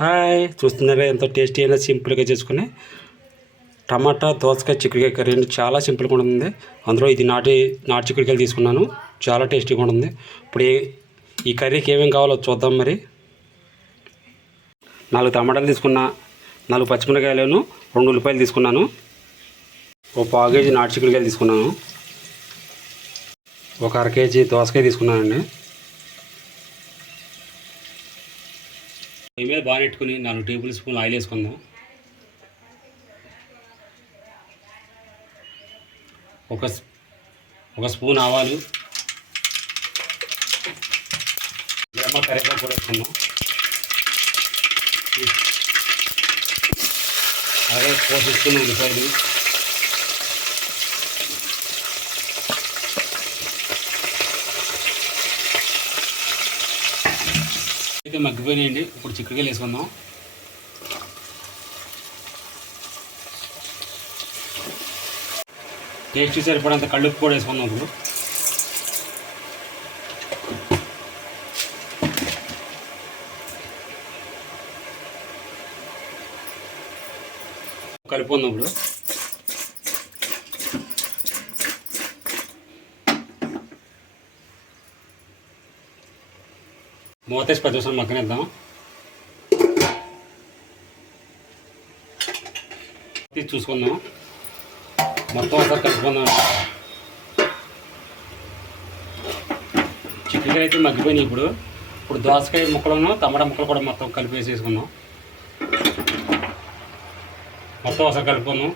Hi, చూస్తున్నారా ఎంతో tasty అయినా సింపుల్గా చేసుకుని టమాటా దోసకాయ చిక్కుడుకాయ కర్రీ అండి. చాలా సింపుల్గా ఉంటుంది. అందులో ఇది నాటి చిక్కుడుకాయలు తీసుకున్నాను, చాలా టేస్టీగా ఉంటుంది. ఇప్పుడు ఈ కర్రీకి ఏమేమి కావాలో చూద్దాం. మరి 4 టమాటాలు తీసుకున్నా, 4 పచ్చిమిరకాయలను, 2 ఉల్లిపాయలు తీసుకున్నాను, ఒక 1/2 కేజీ నాటు చిక్కుడుకాయలు తీసుకున్నాను, ఒక 1/2 కేజీ దోసకాయ తీసుకున్నానండి. పొయ్యి మీద బాగా పెట్టుకుని 4 టేబుల్ స్పూన్లు ఆయిల్ వేసుకుందాం. ఒక స్పూన్ ఆవాలు, కరివేపాకు కూడా వేసుకుందాం. అలాగే పోషిస్తున్న ఉల్లిపాయలు, అయితే మగ్గిపోయినాయండి. ఇప్పుడు చిక్కుడుకాయలు వేసుకుందాం. టేస్ట్ సరిపడంత కళ్ళుప్పు కూడా వేసుకుందాం. ఇప్పుడు కలుపుకుందాం. ఇప్పుడు మూతేసి 10 నిమిషాలు మగ్గనిద్దాం. చూసుకుందాం, మొత్తం ఒకసారి కలుపుకుందాం. చిక్కుడుకాయ అయితే మగ్గిపోయినాయి. ఇప్పుడు దోసకాయ ముక్కలను టమాటా ముక్కలు కూడా మొత్తం కలిపేసి వేసుకుందాం. మొత్తం ఒకసారి కలుపుకుందాం.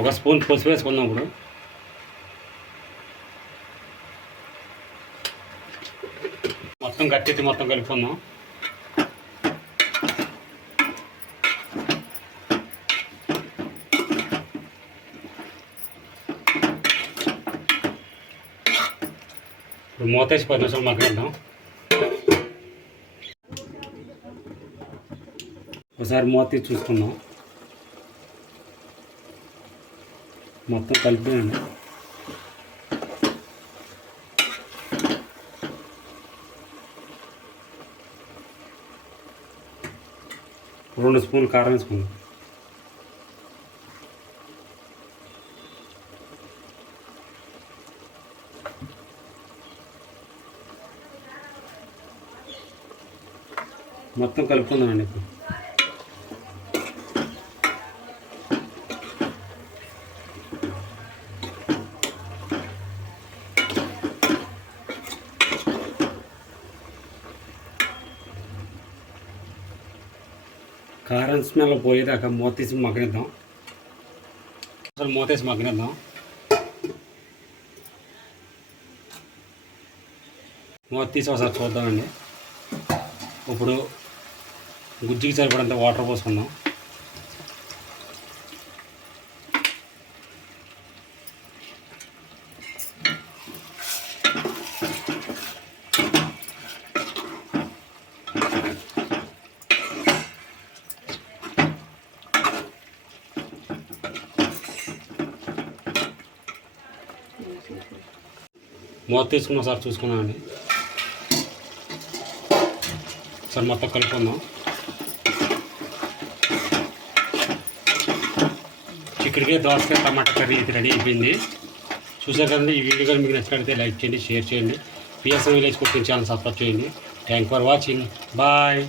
ఒక స్పూన్ పసుపు వేసుకుందాం. ఇప్పుడు మొత్తం గట్టి మొత్తం కలుపుకుందాం. ఇప్పుడు మూతేసి 10 నిమిషాలు మగ్గనిద్దాం. ఒకసారి మూత తీసి చూసుకుందాం. మొత్తం కలిపినండి. రెండు స్పూన్లు కారం వేసుకుందాం. మొత్తం కలుపుకుందామండి. ఇప్పుడు కారం స్మెల్ పోయేదాకా మూతేసి మగ్గనిద్దాం. అసలు మూతేసి మగ్గనిద్దాం. మూత తీసి ఒకసారి చూద్దామండి. ఇప్పుడు గుజ్జికి సరిపడంత వాటర్ పోసుకుందాం. మూత తీసుకుని ఒకసారి చూసుకున్నామండి. ఒకసారి మొత్తం కలుపుకుందాం. చిక్కుడుకాయ దోసకాయ టమాటా కర్రీ అయితే రెడీ అయిపోయింది. చూసారు కదండి. ఈ వీడియో కానీ మీకు నచ్చినట్లయితే లైక్ చేయండి, షేర్ చేయండి. PSM village cooking channel subscribe చేయండి. Thank for watching. బాయ్.